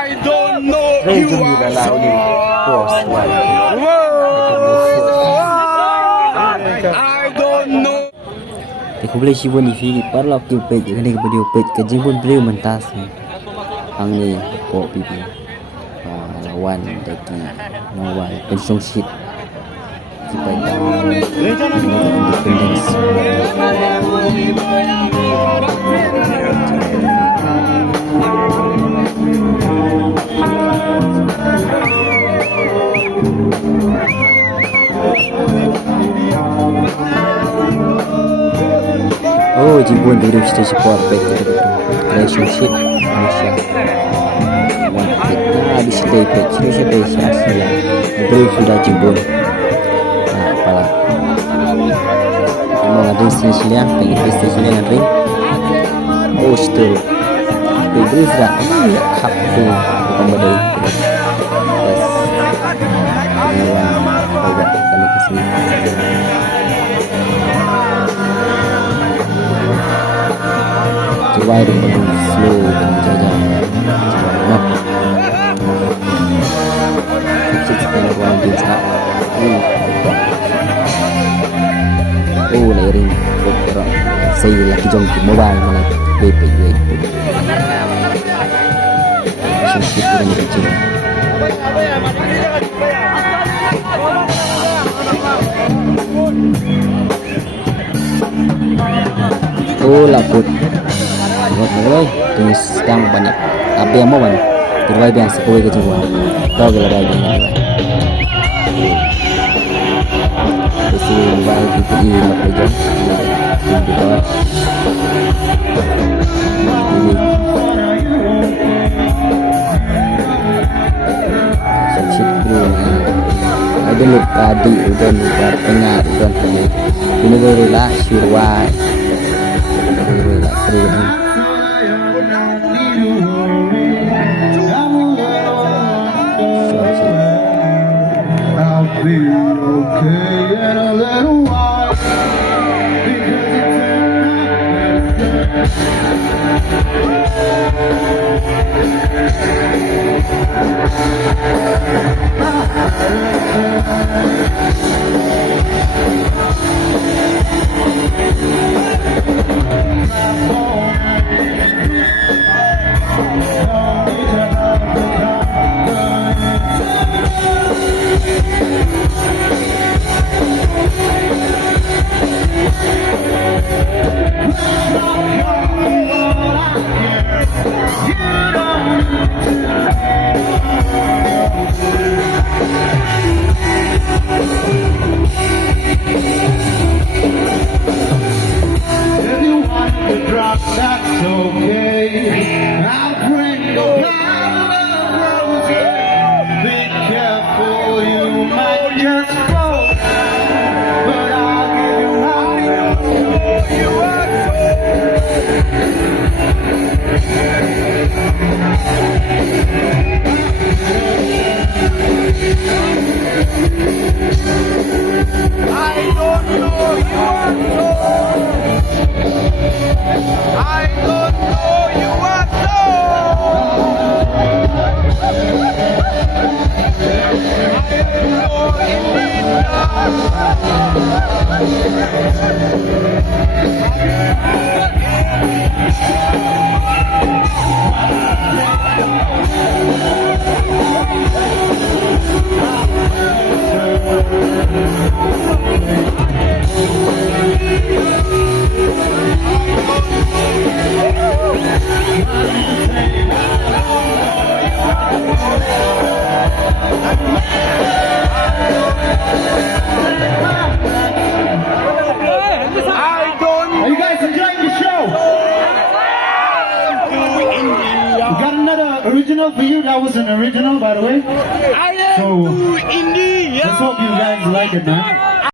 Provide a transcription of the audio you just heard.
I don't know Very you jump with are a loud force. I don't know. Thì không lấy chịu đi phi bắt lọc kêu pet cái này cái điều pet cái chính pun beliau mentas ang ni po pipi lawan dari lawan pensongsit supaya independence. Oh, jibun dulu kita support baik itu relationship Indonesia. One pet, habis day pet, Indonesia day Asia. Beliau sudah jibun. Nah, apalah. Mau ada sini pengen investasi yang ring. Oh, still. Beliau sudah cup tu bukan badai. Yes. Coba kali kesini. Why the balloon slow dan jajan noh six kalau orang game start layering orang saya lagi jom ke mobile malah WP sedikit kurang kecil laput Oke, tulis sedang banyak. Tapi yang mau kan? Terbaik yang sepuluh kejuan. Tahu kalau ada yang lain. Isi mobile PPI lepas jam. Komputer. Ini. Seksi green. Ada lupa di udah lupa pengar udah pengar. Ini berulah surwai. Berulah green. Be okay in a little while that's okay. I'll bring the roses. Be careful, you might just fall. But I'll give you my you are I don't know you are I don't know you are Are you guys enjoying the show? We got another original for you. That was an original, by the way. I am So, to India. let's hope you guys like it, man.